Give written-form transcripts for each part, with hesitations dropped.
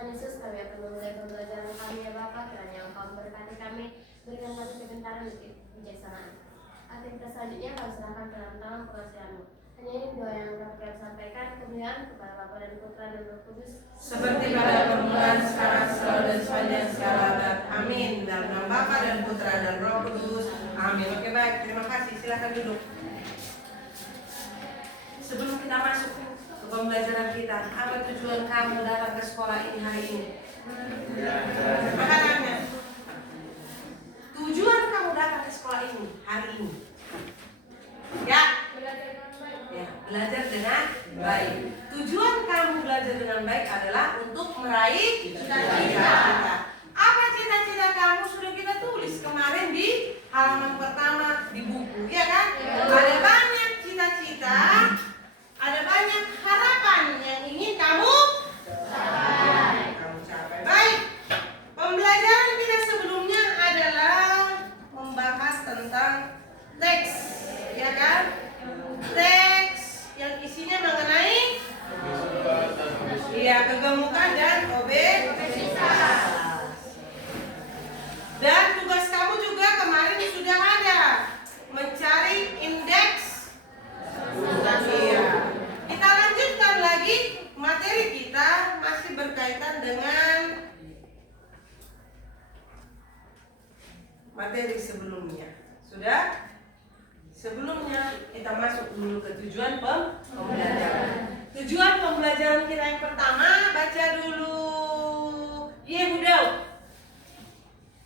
Tuhan Yesus, kami akan memulai pembelajaran kami ya Bapa. Kiranya Engkau memberkati kami, berikan kami kepintaran dan kebijaksanaan. Aktivitas selanjutnya kami serahkan ke dalam tangan pengasihan-Mu. Hanya ini doa yang dapat kami sampaikan, kemuliaan kepada Bapa dan Putra dan Roh Kudus, seperti pada permulaan, sekarang, selalu dan sepanjang segala abad. Amin. Dalam nama Bapa dan Putra dan Roh Kudus. Amin. Oke, baik, terima kasih. Silakan duduk. Sebelum kita masuk ke pembelajaran kita, apa tujuan kamu datang ke sekolah ini hari ini? Makanannya. Tujuan kamu datang ke sekolah ini hari ini? Ya, belajar dengan baik. Tujuan kamu belajar dengan baik adalah untuk meraih cita-cita. Apa cita-cita kamu sudah kita tulis kemarin di halaman pertama di buku, ya kan? Ada banyak cita-cita, ada banyak harapan yang ingin kamu capai. Baik, pembelajaran kita sebelumnya adalah membahas tentang teks, ya kan? Teks yang isinya mengenai kegemukan dan obesitas. Dan tugas kamu juga kemarin sudah ada, mencari indeks. Iya. Kita lanjutkan lagi materi kita masih berkaitan dengan materi sebelumnya. Sudah? Sebelumnya kita masuk dulu ke tujuan pembelajaran. Tujuan pembelajaran kita yang pertama, baca dulu Yehudaud.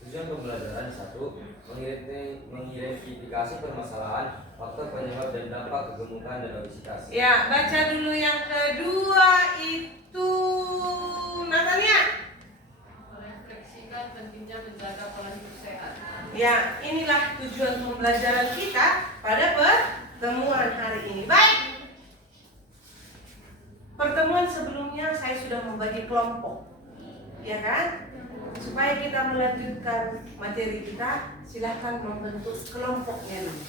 Tujuan pembelajaran 1. Mengidentifikasi permasalahan, faktor penyebab dan dampak kegemukan dan obesitas. Ya, baca dulu yang kedua itu Natalia. Merefleksikan pentingnya menjaga pola hidup sehat. Ya, inilah tujuan pembelajaran kita pada pertemuan hari ini. Baik. Pertemuan sebelumnya saya sudah membagi kelompok, ya kan? Supaya kita melanjutkan materi kita, silahkan membentuk kelompoknya dulu.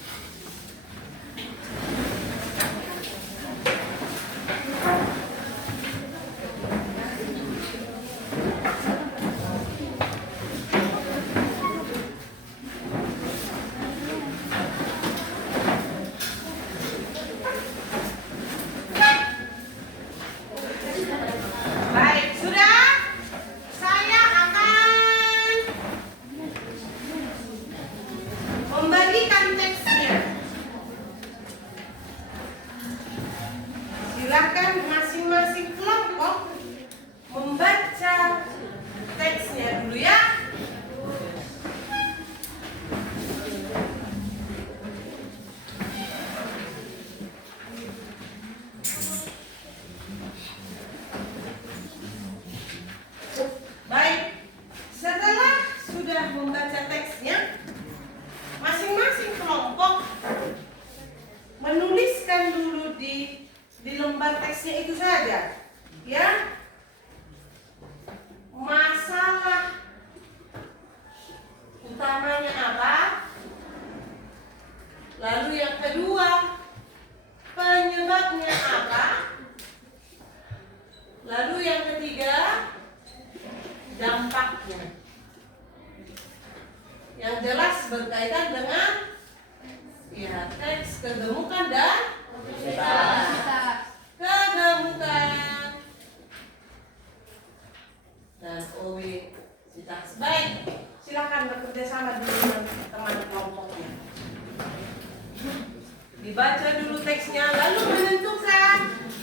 Dibaca dulu teksnya, lalu menentukan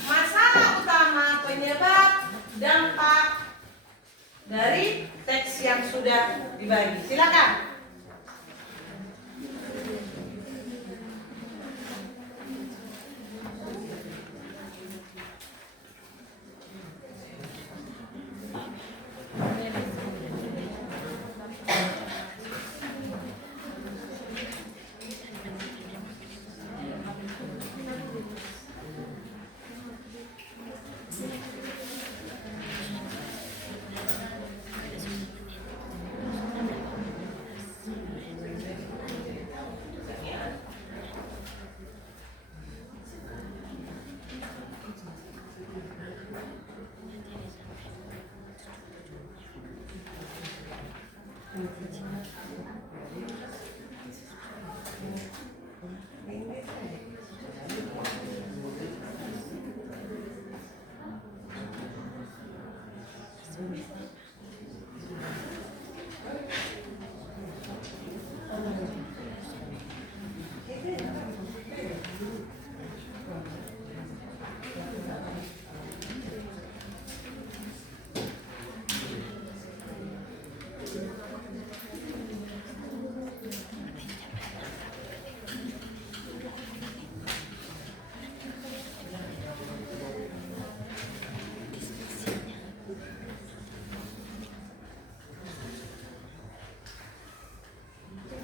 masalah utama, penyebab, dampak dari teks yang sudah dibagi. Silakan.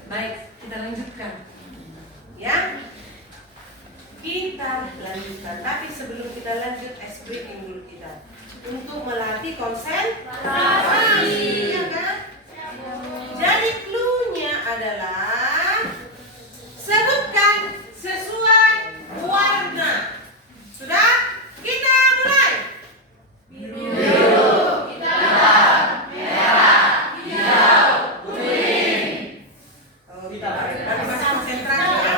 Baik, kita lanjutkan. Ya, kita lanjutkan. Tapi sebelum kita lanjut, explaining dulu kita untuk melatih konsentrasi, ya kan? Jadi clue-nya adalah sebutkan sesuai warna. Sudah? Kita mulai. Tapi masih konsentrasi ya.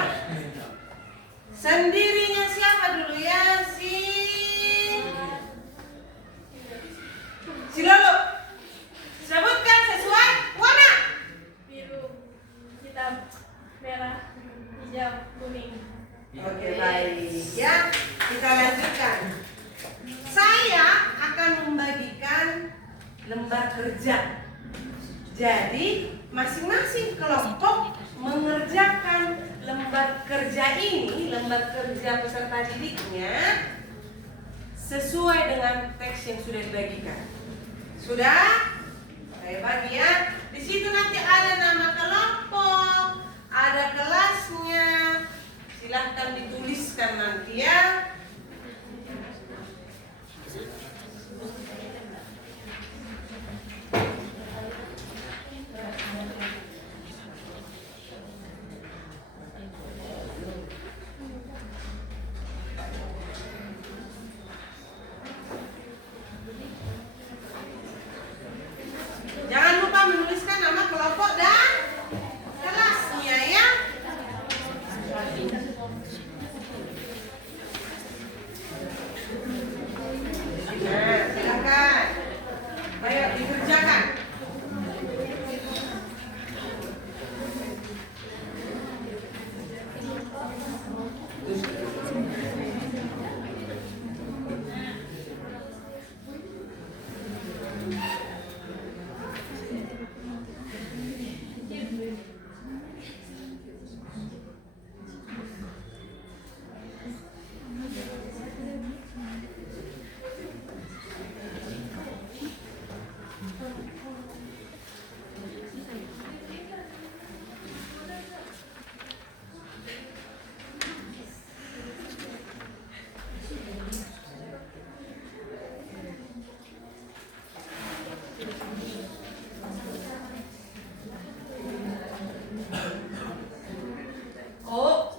Sendirinya siapa dulu ya? Si Lolo. Sebutkan sesuai warna. Biru, hitam, merah, hijau, kuning. Oke, baik ya. Kita lanjutkan. Saya akan membagikan lembar kerja. Jadi masing-masing kelompok mengerjakan lembar kerja ini, lembar kerja peserta didiknya sesuai dengan teks yang sudah dibagikan. Sudah? Saya bagi ya. Di situ nanti ada nama kelompok, ada kelasnya. Silahkan dituliskan nanti ya. Jangan lupa menuliskan nama kelompok dan kelasnya ya. Nah, silakan. Ayo dikerjakan. Oh,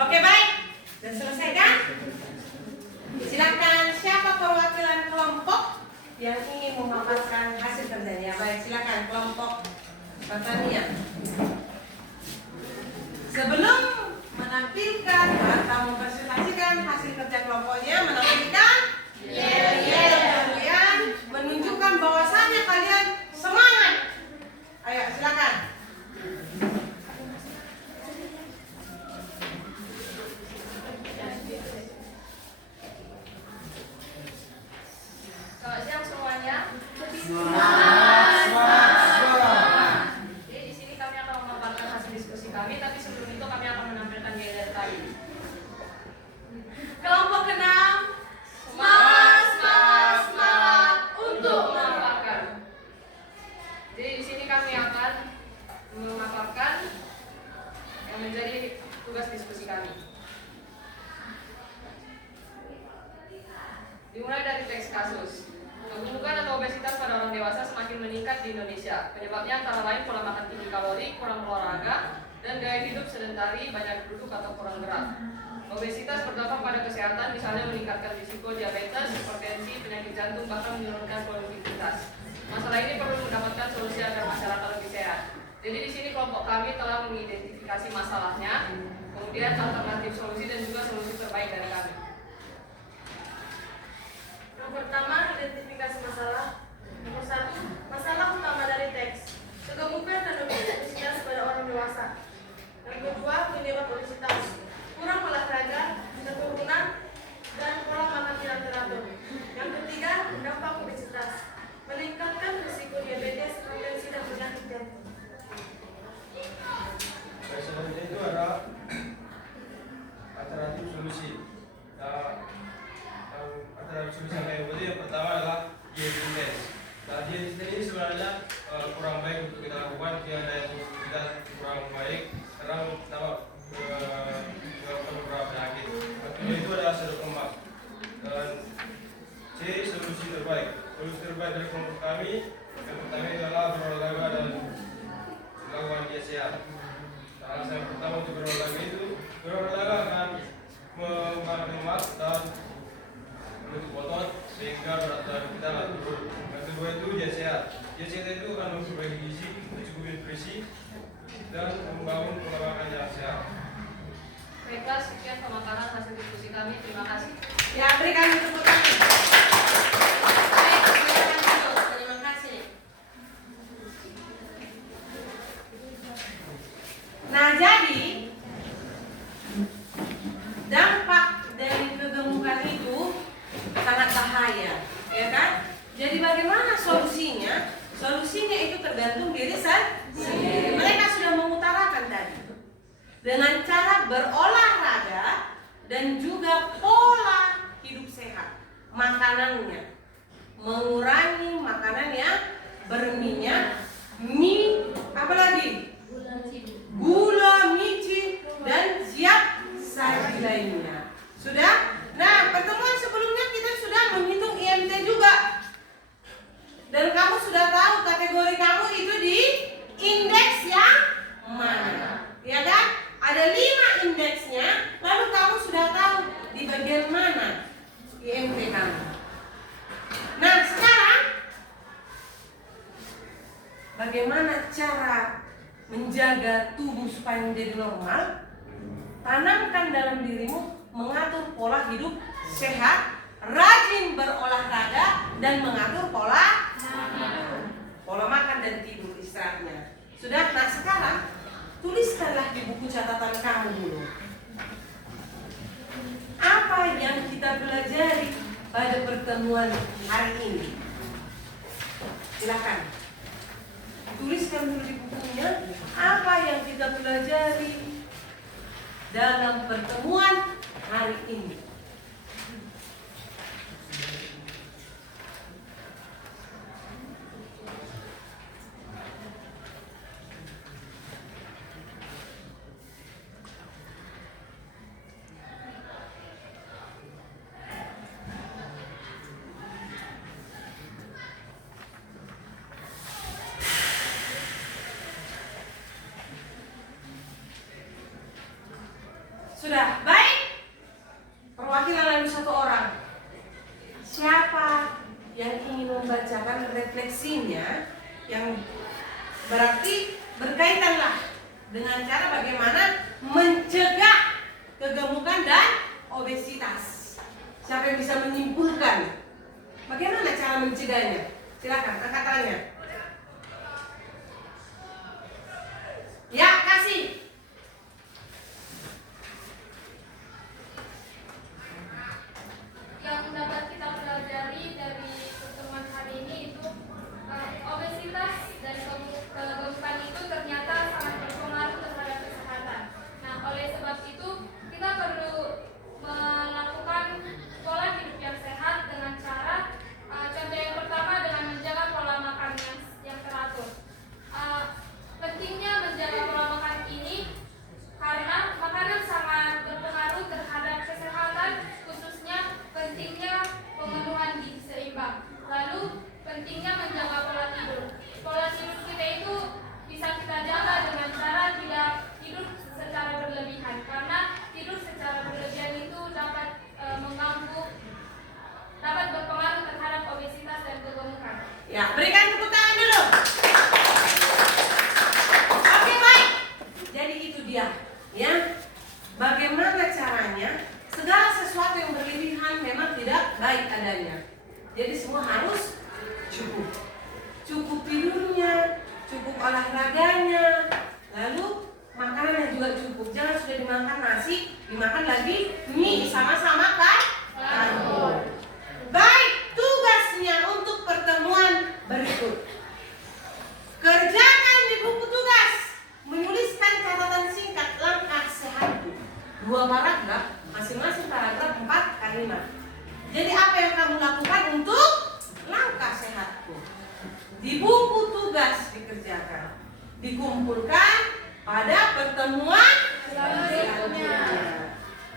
Oke, baik. Sudah selesai kan? Silakan siapa perwakilan kelompok yang ingin memaparkan hasil kerjanya? Baik, silakan kelompok pertanian. Sebelum menampilkan atau mempresentasikan hasil kerja kelompoknya, menampilkan kalian menunjukkan bahwasannya kalian semangat. Ayo, silakan. Selamat siang semuanya. Jadi di sini kami akan memaparkan hasil diskusi kami, tapi sebelum itu kami akan menampilkan gaya tadi. Kelompok ke-6. Semangat untuk memaparkan. Jadi di sini kami akan memaparkan yang menjadi tugas diskusi kami. Dimulai dari teks kasus. Kegemukan atau obesitas pada orang dewasa semakin meningkat di Indonesia. Penyebabnya antara lain pola makan tinggi kalori, kurang olahraga, dan gaya hidup sedentari, banyak duduk atau kurang gerak. Obesitas berdampak pada kesehatan, misalnya meningkatkan risiko diabetes, hipertensi, penyakit jantung, bahkan menurunkan produktivitas. Masalah ini perlu mendapatkan solusi agar masyarakat lebih sehat. Jadi di sini kelompok kami telah mengidentifikasi masalahnya, kemudian alternatif solusi dan juga solusi terbaik dari kami. Yang pertama, identifikasi masalah. Nomor 1, masalah utama dari teks: kegemukan dan obesitas pada orang dewasa. Yang kedua, penyebab obesitas: kurang olahraga, keturunan, dan pola makan tidak teratur. Yang ketiga, dampak obesitas: meningkatkan risiko diabetes, hipertensi, dan penyakit jantung. Selanjutnya itu ada alternatif solusi. Alternatif solusi yang pertama adalah diet intens. Nah, diet intens ini sebenarnya kurang baik untuk kita lakukan jika daya tubuh kita kurang baik karena menyebabkan beberapa penyakit. Kedua itu adalah sedot lemak. Dan C, solusi terbaik. Solusi terbaik dari kelompok kami yang pertama adalah berolahraga dan melakukan diet sehat. Alasan yang pertama untuk berolahraga akan membakar lemak dan menutup otot sehingga berat badan kita tidak turun. Yang kedua itu diet sehat. Diet sehat itu akan memperbaiki gizi, mencukupi nutrisi, dan membangun pola makan yang sehat. Baiklah, sekian pemaparan hasil diskusi kami. Terima kasih. Ya, berikan tepuk tangan. Baik, silakan duduk. Terima kasih. Nah, jadi dampak dari kegemukan itu sangat bahaya, ya kan? Jadi bagaimana solusinya? Solusinya itu tergantung diri sendiri. Mereka sudah mengutarakan tadi dengan cara berolahraga dan juga pola hidup sehat, makanannya, mengurangi makanan yang berminyak, mie, apalagi gula, micin, dan siap saji lainnya. Sudah? Nah, pertemuan sebelumnya kita sudah menghitung IMT juga. Dan kamu sudah tahu kategori kamu itu di indeks yang mana. Ya kan? Ada 5 indeksnya, lalu kamu sudah tahu di bagian mana IMT kamu. Nah, sekarang bagaimana cara menjaga tubuh supaya menjadi normal? Tanamkan dalam dirimu mengatur pola hidup sehat, rajin berolahraga, dan mengatur pola makan dan tidur istirahatnya. Sudah? Nah, sekarang tuliskanlah di buku catatan kamu dulu apa yang kita pelajari pada pertemuan hari ini? Silakan. Tuliskan dulu di bukunya apa yang kita pelajari dalam pertemuan hari ini. Sudah baik? Perwakilan lalu satu orang. Siapa yang ingin membacakan refleksinya yang berarti berkaitanlah dengan cara bagaimana mencegah kegemukan dan obesitas. Siapa yang bisa menyimpulkan bagaimana cara mencegahnya? Silakan angkat tangannya. Ya, kasih. Yang dapat kita pelajari dari pertemuan hari ini itu obesitas dan kegemukan itu ternyata sangat berpengaruh terhadap kesehatan. Nah, oleh sebab itu kita perlu melakukan pola hidup yang sehat dengan cara contoh yang pertama dengan menjaga pola makan yang teratur. Pentingnya menjaga pola makan ini karena makanan sangat berpengaruh terhadap kesehatan, khususnya pentingnya pemenuhan gizi seimbang. Lalu pentingnya menjaga pola tidur. Pola tidur kita itu bisa kita jaga dengan cara tidak tidur secara berlebihan, karena tidur secara berlebihan itu dapat dapat berpengaruh terhadap obesitas dan kegemukan. Ya, berikan tepuk tangan dulu. Oke, baik. Jadi itu dia, ya. Bagaimana caranya? Segala sesuatu yang berlebihan memang tidak baik adanya. Jadi semua harus cukup. Cukup tidurnya, cukup olahraganya, lalu makanannya juga cukup. Jangan sudah dimakan nasi, dimakan lagi mie sama-sama kan? Baik, tugasnya untuk pertemuan berikut. Kerjakan di buku tugas, menuliskan catatan singkat langkah sehatku. 2 paragraf, masing-masing paragraf 4 kalimat. Jadi apa yang kamu lakukan untuk langkah sehatku? Di buku tugas dikerjakan, dikumpulkan pada pertemuan selanjutnya.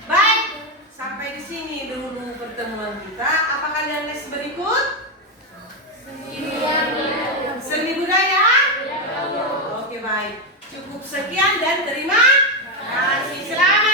Baik, sampai di sini dulu pertemuan kita. Apa kalian les berikut? Seni budaya? Oke, baik. Cukup sekian dan terima kasih. Selamat.